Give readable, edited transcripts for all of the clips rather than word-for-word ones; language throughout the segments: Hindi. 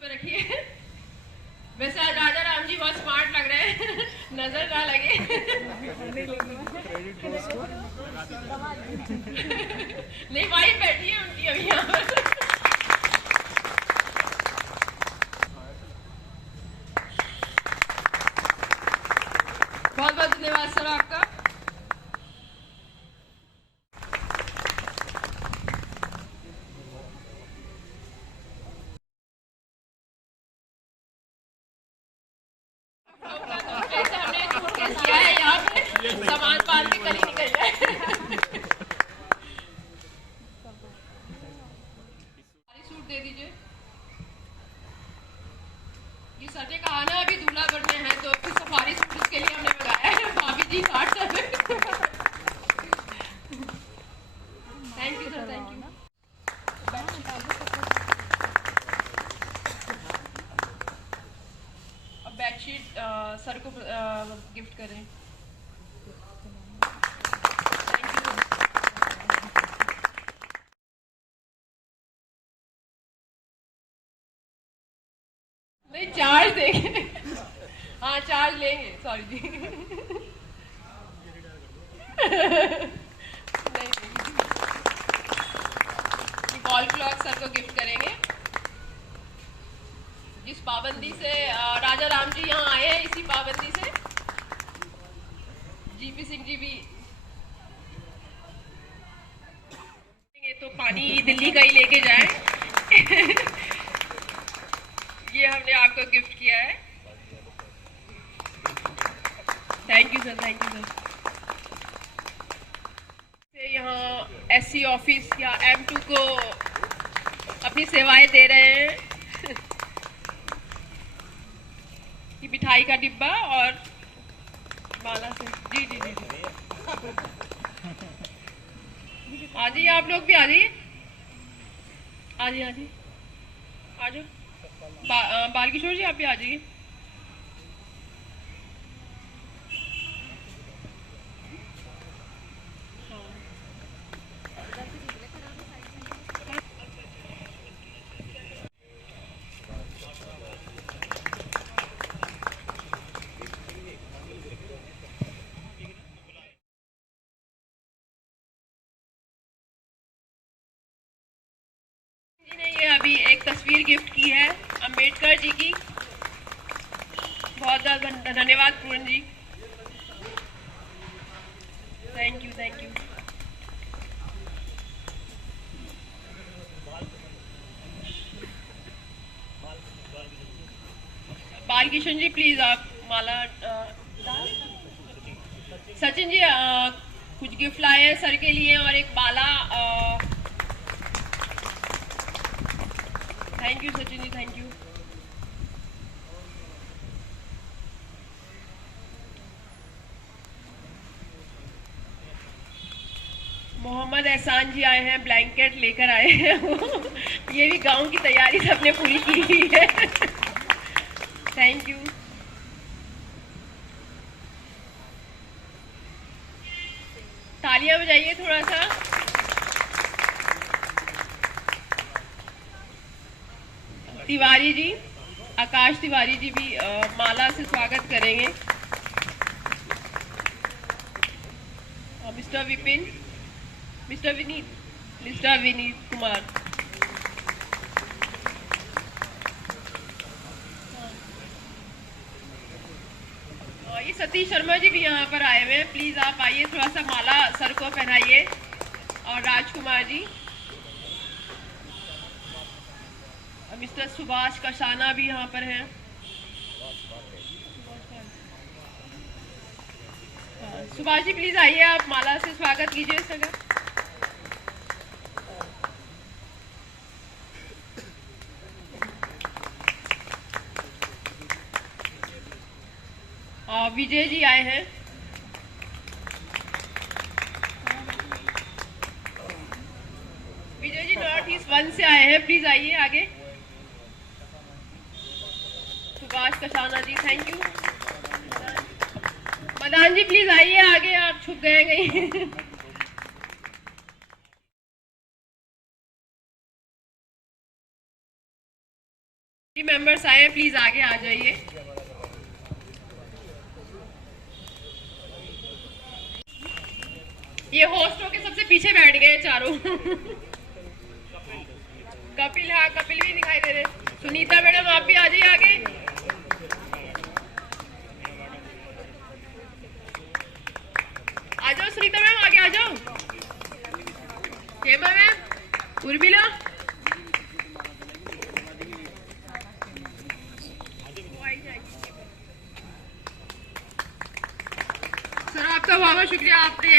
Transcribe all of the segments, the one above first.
पे रखिए। वैसे आज राजा राम जी बहुत स्मार्ट लग रहे हैं, नजर ना लगे। नहीं, वाइफ बैठी है उनकी अभी यहाँ पर। बहुत बहुत धन्यवाद सर आपका। सामान पाल के कल ही निकल जाए। सूट दे दीजिए। ये सर ने कहा ना अभी दूल्हा बनने हैं, तो फिर सफारी सूट इसके लिए हमने मंगाया है। भाभी जी काट कर। Thank you sir, thank you. अब बेडशीट सर को गिफ्ट करें। नहीं, चार्ज देंगे। हाँ, चार्ज लेंगे, सॉरी जी। नहीं, ये वॉल क्लॉक सर को गिफ्ट करेंगे। जिस पाबंदी से राजा राम जी यहाँ आए हैं, इसी पाबंदी से जीपी सिंह जी भी तो पानी दिल्ली का ही लेके जाए। ये हमने आपको गिफ्ट किया है। Thank you sir, thank you sir. यहाँ एससी ऑफिस या M2 को अपनी सेवाएं दे रहे हैं। ये मिठाई का डिब्बा और माला से। जी जी जी जी। आ जाइए, आप लोग भी आ जाइए, आ जाइए, आ जाइए, आ जाओ। बाल किशोर जी, आप भी आ जाइए। ये अभी एक तस्वीर गिफ्ट की है अंबेडकर जी की। बहुत बहुत धन्यवाद Purna ji. Thank you, thank you. Bal Kishan ji please आप माला। सचिन जी कुछ गिफ्ट लाए हैं सर के लिए और एक माला। Thank you Sachin ji, thank you. Mohammad Ehsan ji आए हैं, ब्लैंकेट लेकर आए हैं। ये भी गांव की तैयारी सबने पूरी की हुई है। Thank you. तालियां बजाइए थोड़ा सा। तिवारी जी, आकाश तिवारी जी भी माला से स्वागत करेंगे। Mister Vipin, mister Vineet Kumar. ये सतीश शर्मा जी भी यहाँ पर आए हुए हैं। प्लीज आप आइए, थोड़ा सा माला सर को पहनाइए। और राजकुमार जी, मिस्टर सुभाष कसाना भी यहाँ पर हैं। सुभाष जी प्लीज आइए, आप माला से स्वागत कीजिए सर। विजय जी आए हैं। विजय जी नॉर्थ ईस्ट 1 से आए हैं, प्लीज आइए आगे। Subhash Kasana ji, thank you. Madan ji please आइए आगे, आप छुप गए कहीं। जी मैं मेंबर्स आए हैं, प्लीज आगे आ जाइए। ये होस्ट होके सबसे पीछे बैठ गए चारों। कपिल, हाँ कपिल भी दिखाई दे रहे। सुनीता मैडम आप भी आ जाइए आगे। आ जाओ सुनीता मैम, आगे आ जाओ। हेमा मैम, उर्मिला, सर आपका बहुत बहुत शुक्रिया। आपने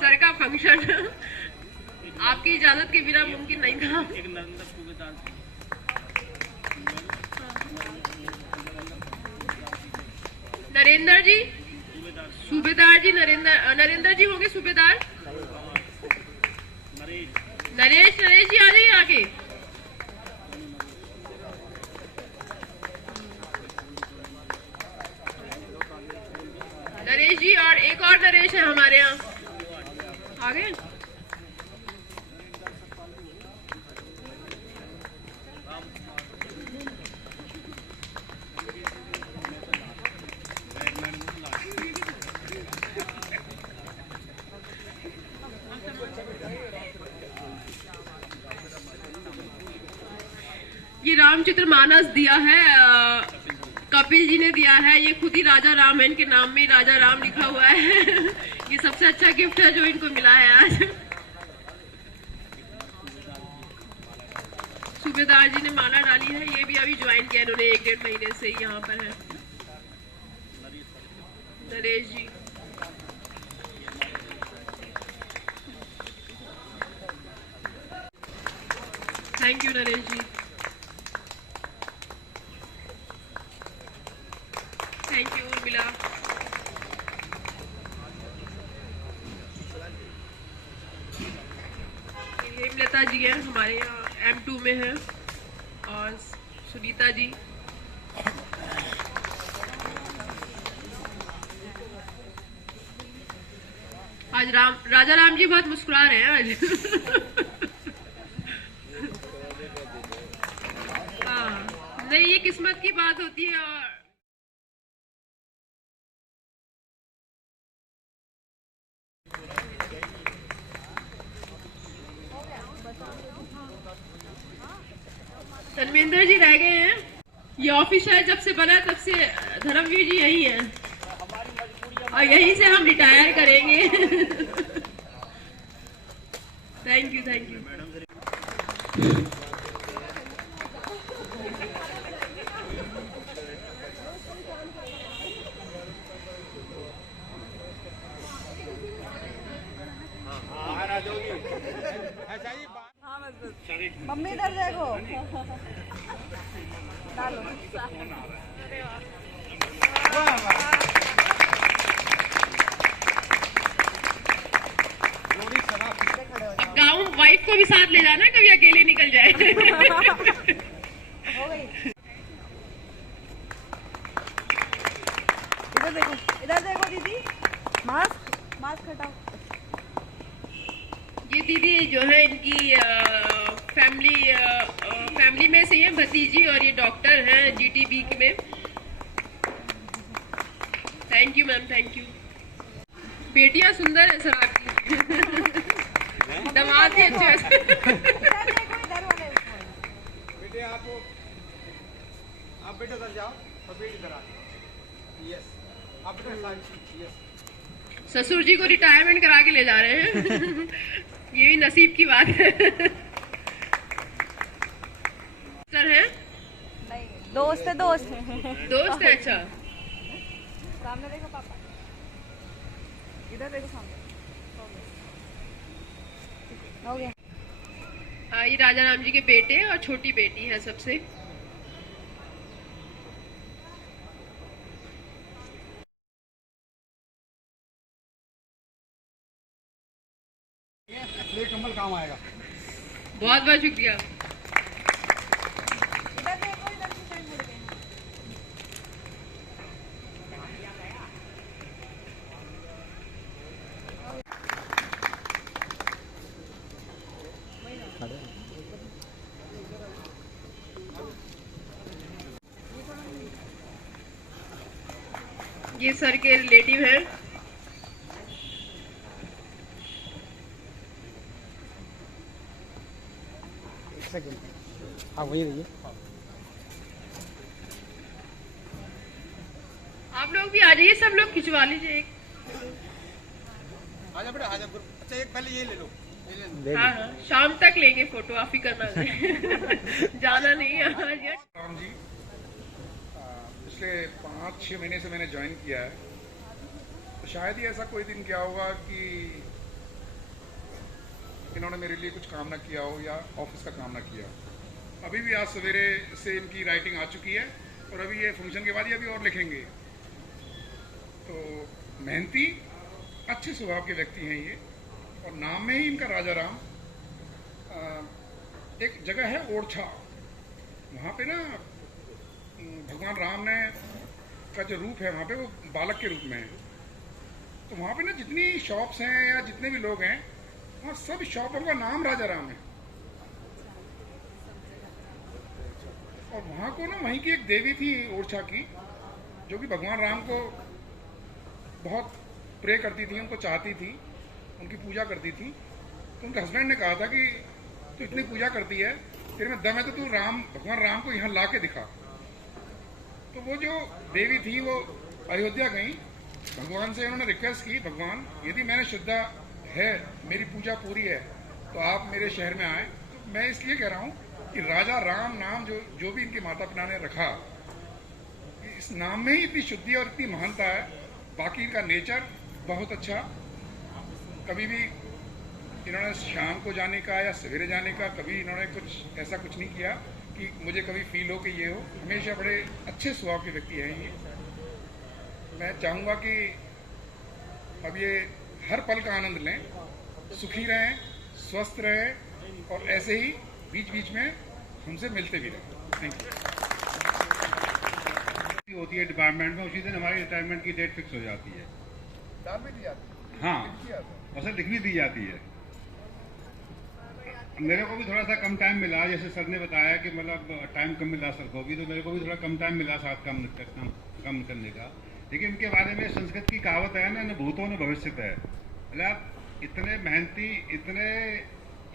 सर का फंक्शन आपकी इजाजत के बिना मुमकिन नहीं था। नरेंद्र जी, सूबेदार जी, नरेंद्र जी होंगे सूबेदार। नरेश जी आ जाइए आगे। नरेश जी, और एक और नरेश है हमारे यहाँ, आगे। ये रामचित्र मानस दिया है, कपिल जी ने दिया है। ये खुद ही राजा राम है, इनके नाम में राजा राम लिखा हुआ है। ये सबसे अच्छा गिफ्ट है जो इनको मिला है आज। सूबेदार जी ने माला डाली है, ये भी अभी ज्वाइन किया इन्होंने, 1-1.5 महीने से ही यहाँ पर है। Naresh ji, thank you Naresh ji, thank you Urmila. Hemlata ji है हमारे यहाँ, M2 में है, और सुनीता जी। आज राजा राम जी बहुत मुस्कुरा रहे हैं आज। हाँ, नहीं ये किस्मत की बात होती है। और धर्मेंद्र जी रह गए हैं। ये ऑफिस है जब से बना तब से धर्मवीर जी यही हैं, और यहीं से हम रिटायर करेंगे। Thank you, thank you. Mummy इधर देखो। डालो। अब गाँव वाइफ को भी साथ ले जाना, कभी अकेले निकल जाए। हो गई। इधर देखो दीदी। मास्क हटाओ। ये दीदी जो है इनकी फैमिली में से है भतीजी, और ये डॉक्टर हैं GTB में। Thank you ma'am, thank you. बेटियां सुंदर है सर आपकी। दामाद भी अच्छे हैं। बेटे आप बेटे उधर जाओ और बेटी इधर आ। यस, आप बेटे यस। ससुर जी को रिटायरमेंट करा के ले जा रहे हैं। ये भी नसीब की बात है। सर है? नहीं, दोस्त है। दोस्त है, अच्छा। सामने देखो पापा, इधर देखो सामने। हो गया। ये राजा राम जी के बेटे और छोटी बेटी है सबसे। ये कम्बल काम आएगा। बहुत बहुत शुक्रिया। इधर देखो, इधर की साइड मुड़ गए। ये सर के रिलेटिव हैं। एक सेकंड, हाँ वही रहिए। आप लोग भी आ जाइए, सब लोग खिंचवा लीजिए एक। आजा बेटा आजा। अच्छा एक पहले ये ले लो, ये ले लो। हाँ हाँ, शाम तक लेंगे फोटो, आप ही करना है। जाना नहीं है आज ये। राम जी, पिछले 5-6 महीने से मैंने ज्वाइन किया है, तो शायद ही ऐसा कोई दिन क्या होगा कि इन्होंने मेरे लिए कुछ काम ना किया हो या ऑफिस का काम ना किया हो। अभी भी आज सवेरे से इनकी राइटिंग आ चुकी है और अभी ये फंक्शन के बाद ये अभी और लिखेंगे। तो मेहनती अच्छे स्वभाव के व्यक्ति हैं ये, और नाम में ही इनका राजा राम। एक जगह है ओरछा, वहाँ पे ना भगवान राम ने का जो रूप है वहाँ पे वो बालक के रूप में है। तो वहाँ पे ना जितनी शॉप्स हैं या जितने भी लोग हैं, वहाँ सब शॉपों का नाम राजा राम है। और वहाँ को ना वहीं की एक देवी थी ओरछा की, जो कि भगवान राम को बहुत प्रे करती थी, उनको चाहती थी, उनकी पूजा करती थी। तो उनके हस्बैंड ने कहा था कि तू इतनी पूजा करती है, तेरे में दम है तो तू भगवान राम को यहाँ ला के दिखा। तो वो जो देवी थी वो अयोध्या गई, भगवान से उन्होंने रिक्वेस्ट की, भगवान यदि मैंने श्रद्धा है, मेरी पूजा पूरी है, तो आप मेरे शहर में आए। तो मैं इसलिए कह रहा हूँ कि राजा राम नाम जो भी इनके माता पिता ने रखा, इस नाम में ही इतनी शुद्धि और इतनी महानता है। बाकी इनका नेचर बहुत अच्छा, कभी भी इन्होंने शाम को जाने का या सवेरे जाने का कभी इन्होंने ऐसा कुछ नहीं किया कि मुझे कभी फील हो कि ये हो। हमेशा बड़े अच्छे स्वभाव के व्यक्ति हैं ये। मैं चाहूँगा कि अब ये हर पल का आनंद लें, सुखी रहें, स्वस्थ रहें और ऐसे ही बीच बीच में हमसे मिलते भी रहें। Thank you. होती है डिपार्टमेंट में, उसी दिन हमारी रिटायरमेंट की डेट फिक्स हो जाती है। डाल भी दी जाती है। हाँ, और सर लिख भी दी जाती है। मेरे को भी थोड़ा सा कम टाइम मिला, जैसे सर ने बताया कि मतलब टाइम कम मिला सर को भी, तो मेरे को भी थोड़ा कम टाइम मिला साथ काम करने का। लेकिन इनके बारे में संस्कृत की कहावत है ना, भूतों ने भविष्य है। मतलब इतने मेहनती, इतने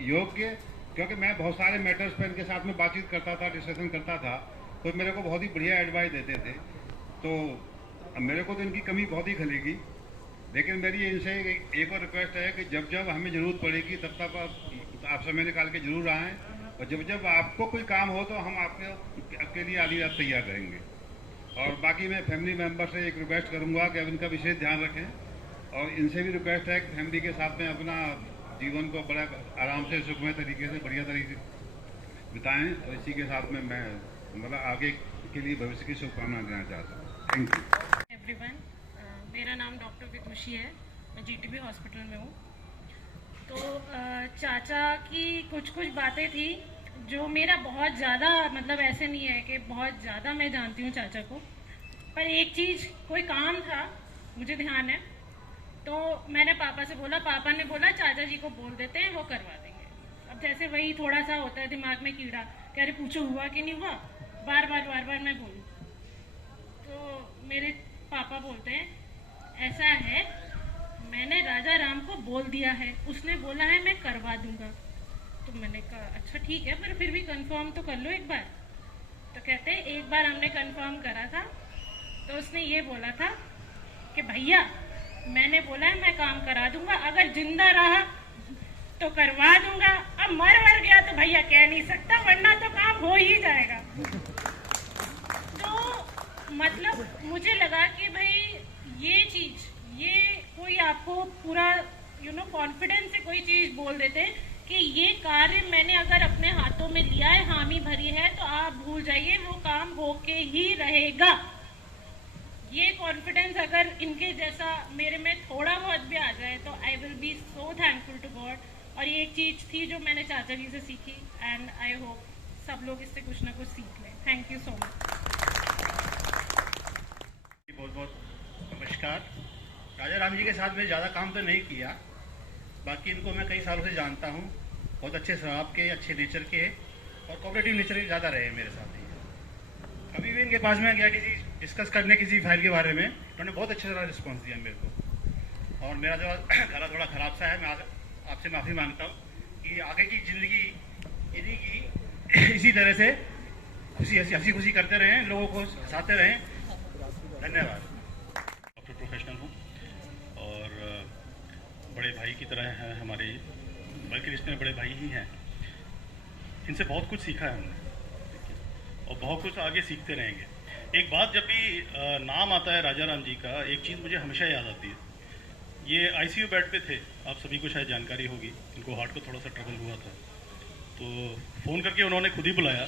योग्य, क्योंकि मैं बहुत सारे मैटर्स पर इनके साथ में बातचीत करता था, डिस्कशन करता था, तो मेरे को बहुत ही बढ़िया एडवाइस देते थे। तो अब मेरे को तो इनकी कमी बहुत ही खलेगी, लेकिन मेरी इनसे एक और रिक्वेस्ट है कि जब जब हमें ज़रूरत पड़ेगी तब तक आप समय निकाल के जरूर आएँ, और जब जब आपको कोई काम हो तो हम आपके लिए आधी रात तैयार रहेंगे। और बाकी मैं फैमिली मेम्बर से एक रिक्वेस्ट करूँगा कि अब इनका विशेष ध्यान रखें, और इनसे भी रिक्वेस्ट है कि फैमिली के साथ में अपना जीवन को बड़ा आराम से, सुखमय तरीके से, बढ़िया तरीके से बिताएँ। और इसी के साथ में मैं मतलब आगे के लिए भविष्य की शुभकामनाएं देना चाहता हूँ। Thank you everyone. मेरा नाम डॉक्टर विदुषी है, मैं जीटीबी हॉस्पिटल में हूँ। तो चाचा की कुछ बातें थी जो मेरा बहुत ज़्यादा, मतलब ऐसे नहीं है कि बहुत ज़्यादा मैं जानती हूँ चाचा को, पर एक चीज़, कोई काम था, मुझे ध्यान है, तो मैंने पापा से बोला, पापा ने बोला चाचा जी को बोल देते हैं, वो करवा देंगे। अब जैसे वही थोड़ा सा होता है दिमाग में कीड़ा, कह रहे पूछो हुआ कि नहीं हुआ, बार बार मैं बोलूँ। तो मेरे पापा बोलते हैं ऐसा है, मैंने राजा राम को बोल दिया है, उसने बोला है मैं करवा दूंगा। तो मैंने कहा अच्छा ठीक है, पर फिर भी कंफर्म तो कर लो एक बार। तो कहते हैं एक बार हमने कंफर्म करा था, तो उसने ये बोला था कि भैया मैंने बोला है मैं काम करा दूंगा, अगर जिंदा रहा तो करवा दूंगा, अब मर गया तो भैया कह नहीं सकता, वरना तो काम हो ही जाएगा। तो मतलब मुझे लगा कि भाई ये चीज, ये कोई आपको पूरा कॉन्फिडेंस से कोई चीज बोल देते कि ये कार्य मैंने अगर अपने हाथों में लिया है, हामी भरी है, तो आप भूल जाइए वो काम होके ही रहेगा। ये कॉन्फिडेंस अगर इनके जैसा मेरे में थोड़ा बहुत भी आ जाए तो I will be so thankful to God. और ये एक चीज थी जो मैंने चाचा जी से सीखी, एंड आई होप सब लोग इससे कुछ ना कुछ सीख लें। Thank you so much. बहुत बहुत नमस्कार। राजा राम जी के साथ मैं ज़्यादा काम तो नहीं किया, बाकी इनको मैं कई सालों से जानता हूँ। बहुत अच्छे स्वभाव के, अच्छे नेचर के, और कोऑपरेटिव नेचर के ज़्यादा रहे मेरे साथ ही। अभी भी इनके पास में गया किसी डिस्कस करने किसी फाइल के बारे में, उन्होंने बहुत अच्छा तरह रिस्पॉन्स दिया मेरे को। और मेरा जो गला थोड़ा ख़राब सा है, मैं आपसे माफ़ी मांगता हूँ कि आगे की ज़िंदगी इन्हीं की इसी तरह से हंसी खुशी करते रहें, लोगों को हंसाते रहें। धन्यवाद। डॉक्टर प्रोफेशनल हूँ और बड़े भाई की तरह हैं हमारे, बल्कि रिश्ते में बड़े भाई ही हैं। इनसे बहुत कुछ सीखा है हमने और बहुत कुछ आगे सीखते रहेंगे। एक बात जब भी नाम आता है राजा राम जी का, एक चीज़ मुझे हमेशा याद आती है। ये आईसीयू बेड पे थे, आप सभी को शायद जानकारी होगी। इनको हार्ट को थोड़ा सा ट्रबल हुआ था, तो फ़ोन करके उन्होंने खुद ही बुलाया।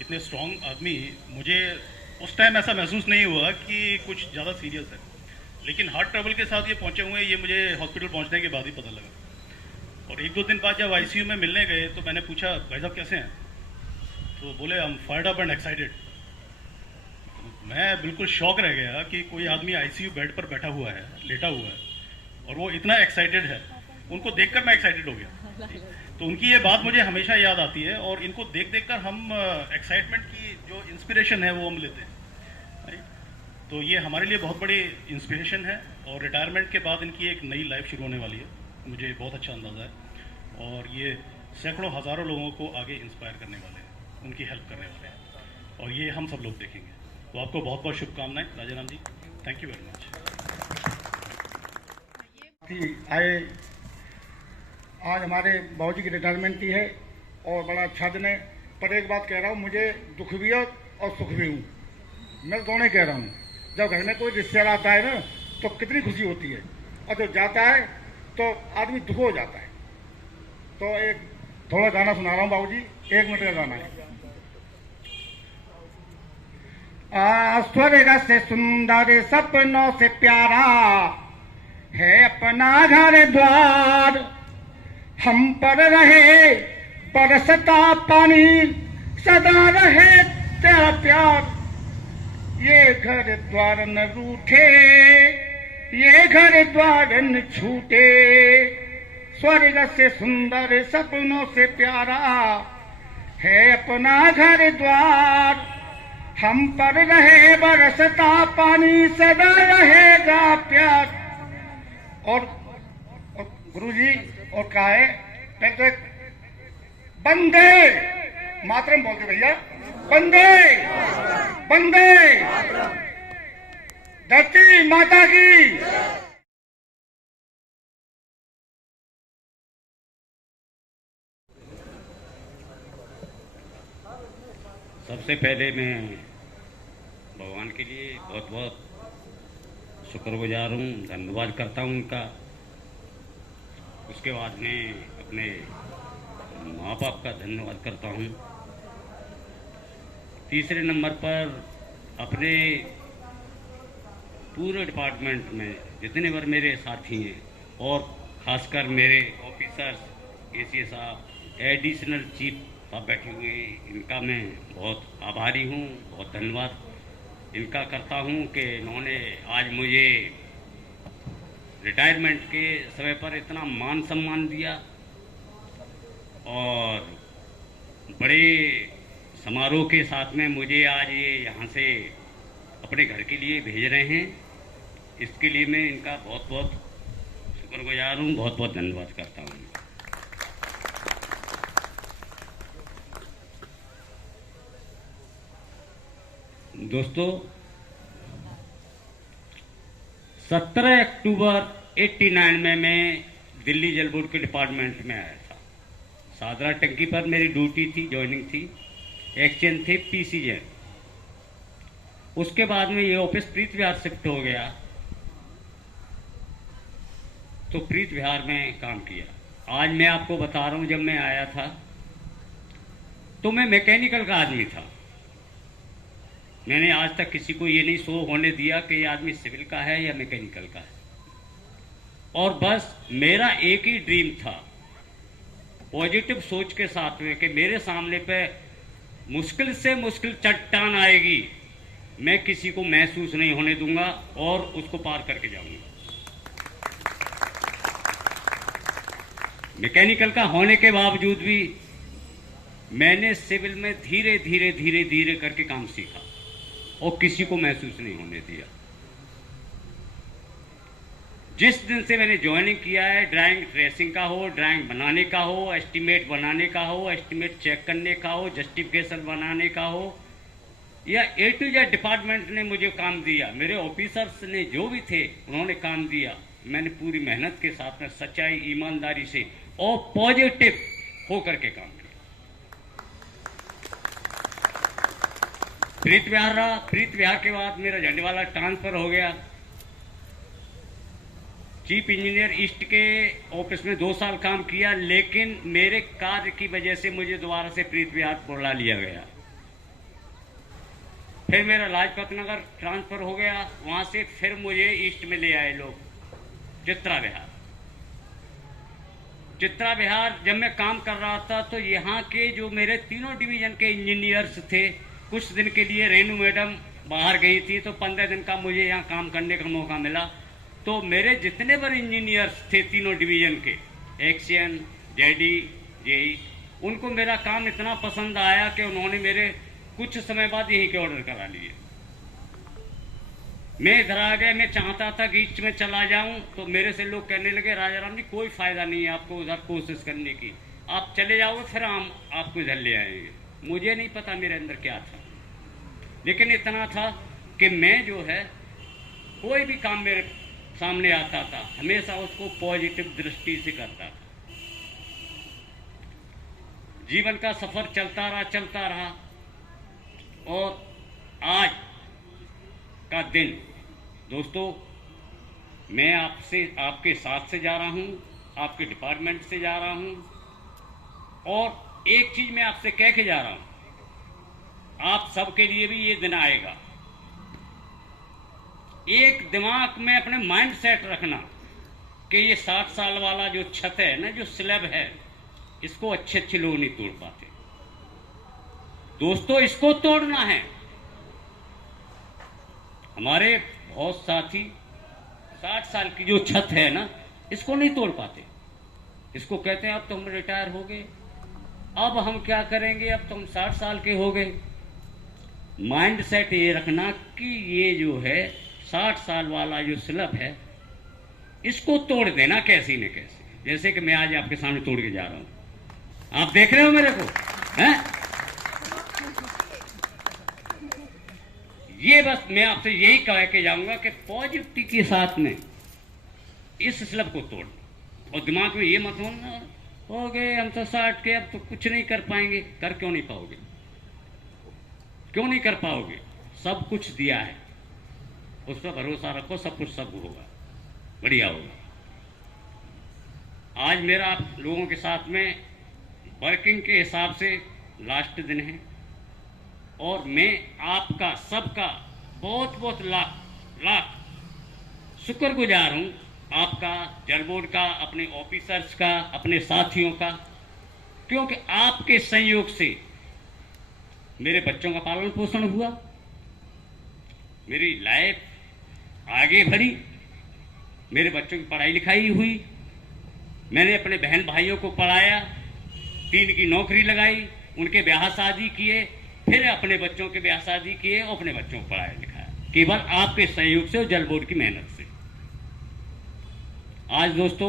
इतने स्ट्रॉन्ग आदमी, मुझे उस टाइम ऐसा महसूस नहीं हुआ कि कुछ ज़्यादा सीरियस है, लेकिन हार्ट ट्रबल के साथ ये पहुँचे हुए हैं, ये मुझे हॉस्पिटल पहुँचने के बाद ही पता लगा। और 1-2 दिन बाद जब आईसीयू में मिलने गए तो मैंने पूछा, भाई साहब कैसे हैं? तो बोले, हम फायर्ड अप एंड एक्साइटेड। मैं बिल्कुल शॉक रह गया कि कोई आदमी आईसीयू बेड पर बैठा हुआ है, लेटा हुआ है, और वो इतना एक्साइटेड है। उनको देखकर मैं एक्साइटेड हो गया। तो उनकी ये बात मुझे हमेशा याद आती है, और इनको देख देख कर हम एक्साइटमेंट की जो इंस्पिरेशन है वो हम लेते हैं, राइट? तो ये हमारे लिए बहुत बड़ी इंस्पिरेशन है, और रिटायरमेंट के बाद इनकी एक नई लाइफ शुरू होने वाली है, मुझे बहुत अच्छा अंदाज़ा है। और ये सैकड़ों हज़ारों लोगों को आगे इंस्पायर करने वाले हैं, उनकी हेल्प करने वाले हैं, और ये हम सब लोग देखेंगे। तो आपको बहुत बहुत शुभकामनाएं Raja Ram ji. Thank you very much. आए आज हमारे बाबूजी की रिटायरमेंट की है और बड़ा अच्छा दिन है। पर एक बात कह रहा हूँ, मुझे दुख भी है और सुख भी हूँ, मैं दोनों कह रहा हूँ। जब घर में कोई रिश्तेदार आता है ना तो कितनी खुशी होती है, और जब जाता है तो आदमी दुख हो जाता है। तो एक थोड़ा गाना सुना रहा हूँ बाबूजी, 1 मिनट का गाना है। स्वर्ग से सुंदर सपनों से प्यारा है अपना घर द्वार, हम पर रहे बरसता पानी, सदा रहे तेरा प्यार। ये घर द्वार न रूठे, ये घर द्वार न छूटे, स्वर्ग से सुंदर सपनों से प्यारा है अपना घर द्वार, हम पर रहे बरसता पानी, सदा रहेगा प्यार। और गुरुजी और कहा है, कहते बंदे मातरम बोलते भैया, बंदे बंदे धरती माता की। सबसे पहले मैं भगवान के लिए बहुत बहुत शुक्रगुजार हूँ, धन्यवाद करता हूँ उनका। उसके बाद में अपने माँ बाप का धन्यवाद करता हूँ। तीसरे नंबर पर अपने पूरे डिपार्टमेंट में जितने बार मेरे साथी हैं, और खासकर मेरे ऑफिसर्स, एसीए साहब, एडिशनल चीफ साहब बैठे हुए हैं, इनका मैं बहुत आभारी हूँ, बहुत धन्यवाद इनका करता हूँ कि इन्होंने आज मुझे रिटायरमेंट के समय पर इतना मान सम्मान दिया, और बड़े समारोह के साथ में मुझे आज ये यहाँ से अपने घर के लिए भेज रहे हैं। इसके लिए मैं इनका बहुत बहुत शुक्रगुजार हूँ, बहुत बहुत धन्यवाद करता हूँ। दोस्तों, 17 अक्टूबर 89 में मैं दिल्ली जल बोर्ड के डिपार्टमेंट में आया था। सादरा टंकी पर मेरी ड्यूटी थी, ज्वाइनिंग थी, एक्सचेंज थे पीसी जैन। उसके बाद में ये ऑफिस प्रीत विहार शिफ्ट हो गया, तो प्रीत विहार में काम किया। आज मैं आपको बता रहा हूं, जब मैं आया था तो मैं मैकेनिकल का आदमी था। मैंने आज तक किसी को ये नहीं शो होने दिया कि ये आदमी सिविल का है या मैकेनिकल का है, और बस मेरा एक ही ड्रीम था, पॉजिटिव सोच के साथ में, कि मेरे सामने पे मुश्किल से मुश्किल चट्टान आएगी, मैं किसी को महसूस नहीं होने दूंगा और उसको पार करके जाऊंगा। मैकेनिकल का होने के बावजूद भी मैंने सिविल में धीरे धीरे धीरे धीरे करके काम सीखा। और किसी को महसूस नहीं होने दिया। जिस दिन से मैंने ज्वाइनिंग किया है, ड्राइंग ट्रेसिंग का हो, ड्राइंग बनाने का हो, एस्टीमेट बनाने का हो, एस्टीमेट चेक करने का हो, जस्टिफिकेशन बनाने का हो, या A to Z डिपार्टमेंट ने मुझे काम दिया, मेरे ऑफिसर्स ने जो भी थे उन्होंने काम दिया, मैंने पूरी मेहनत के साथ में सच्चाई ईमानदारी से और पॉजिटिव होकर के काम किया। प्रीत विहार रहा, प्रीत विहार के बाद मेरा झंडेवाला ट्रांसफर हो गया। चीफ इंजीनियर ईस्ट के ऑफिस में 2 साल काम किया, लेकिन मेरे कार्य की वजह से मुझे दोबारा से प्रीत विहार बुला लिया गया। फिर मेरा लाजपत नगर ट्रांसफर हो गया, वहां से फिर मुझे ईस्ट में ले आए लोग, चित्रा विहार। चित्रा विहार जब मैं काम कर रहा था तो यहाँ के जो मेरे तीनों डिवीजन के इंजीनियर्स थे, कुछ दिन के लिए रेनू मैडम बाहर गई थी तो 15 दिन का मुझे यहाँ काम करने का मौका मिला। तो मेरे जितने बड़े इंजीनियर्स थे तीनों डिवीजन के, एक्शन, जेडी, जेई, उनको मेरा काम इतना पसंद आया कि उन्होंने मेरे कुछ समय बाद यहीं के ऑर्डर करा लिए। मैं इधर आ गया, मैं चाहता था कि ईस्ट में चला जाऊं तो मेरे से लोग कहने लगे राजा राम जी कोई फायदा नहीं है आपको उधर कोशिश करने की, आप चले जाओगे फिर हम आपको इधर ले आएंगे। मुझे नहीं पता मेरे अंदर क्या था, लेकिन इतना था कि मैं जो है कोई भी काम मेरे सामने आता था हमेशा उसको पॉजिटिव दृष्टि से करता था। जीवन का सफर चलता रहा और आज का दिन दोस्तों मैं आपके साथ से जा रहा हूं, आपके डिपार्टमेंट से जा रहा हूं, और एक चीज मैं आपसे कह के जा रहा हूं, आप सबके लिए भी ये दिन आएगा। एक दिमाग में अपने माइंड सेट रखना कि ये 60 साल वाला जो छत है ना, जो स्लैब है, इसको अच्छे लोग नहीं तोड़ पाते दोस्तों, इसको तोड़ना है। हमारे बहुत साथी 60 साल की जो छत है ना, इसको नहीं तोड़ पाते। इसको कहते हैं अब तो हम रिटायर हो गए, अब हम क्या करेंगे, अब तो हम 60 साल के हो गए। माइंड सेट ये रखना कि ये जो है 60 साल वाला जो स्लैब है, इसको तोड़ देना कैसी न कैसे। जैसे कि मैं आज आपके सामने तोड़ के जा रहा हूं, आप देख रहे हो मेरे को, हैं? ये बस मैं आपसे यही कह के जाऊंगा कि पॉजिटिविटी के साथ में इस स्लैब को तोड़, और दिमाग में ये मत होना हो गए हम तो 60 के, अब तो कुछ नहीं कर पाएंगे। कर क्यों नहीं पाओगे, क्यों नहीं कर पाओगे? सब कुछ दिया है, उस पर भरोसा रखो, सब कुछ सब होगा, बढ़िया होगा। आज मेरा आप लोगों के साथ में वर्किंग के हिसाब से लास्ट दिन है, और मैं आपका सबका बहुत बहुत लाख शुक्रगुजार हूं, आपका, जल बोर्ड का, अपने ऑफिसर्स का, अपने साथियों का, क्योंकि आपके संयोग से मेरे बच्चों का पालन पोषण हुआ, मेरी लाइफ आगे बढ़ी, मेरे बच्चों की पढ़ाई लिखाई हुई, मैंने अपने बहन भाइयों को पढ़ाया, 3 की नौकरी लगाई, उनके ब्याह शादी किए, फिर अपने बच्चों के ब्याह शादी किए और अपने बच्चों को पढ़ाया लिखाया, केवल आपके सहयोग से और जल बोर्ड की मेहनत से। आज दोस्तों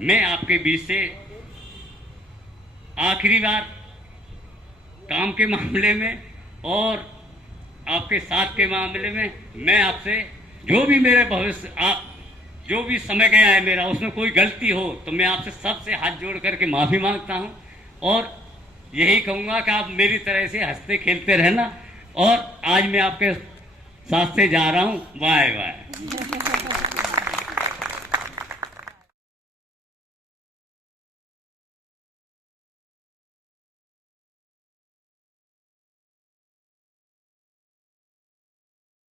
मैं आपके बीच से आखिरी बार काम के मामले में और आपके साथ के मामले में मैं आपसे जो भी मेरे भविष्य जो भी समय गया है मेरा, उसमें कोई गलती हो तो मैं आपसे सबसे हाथ जोड़ करके माफी मांगता हूं, और यही कहूंगा कि आप मेरी तरह से हंसते खेलते रहना। और आज मैं आपके साथ से जा रहा हूं, बाय बाय।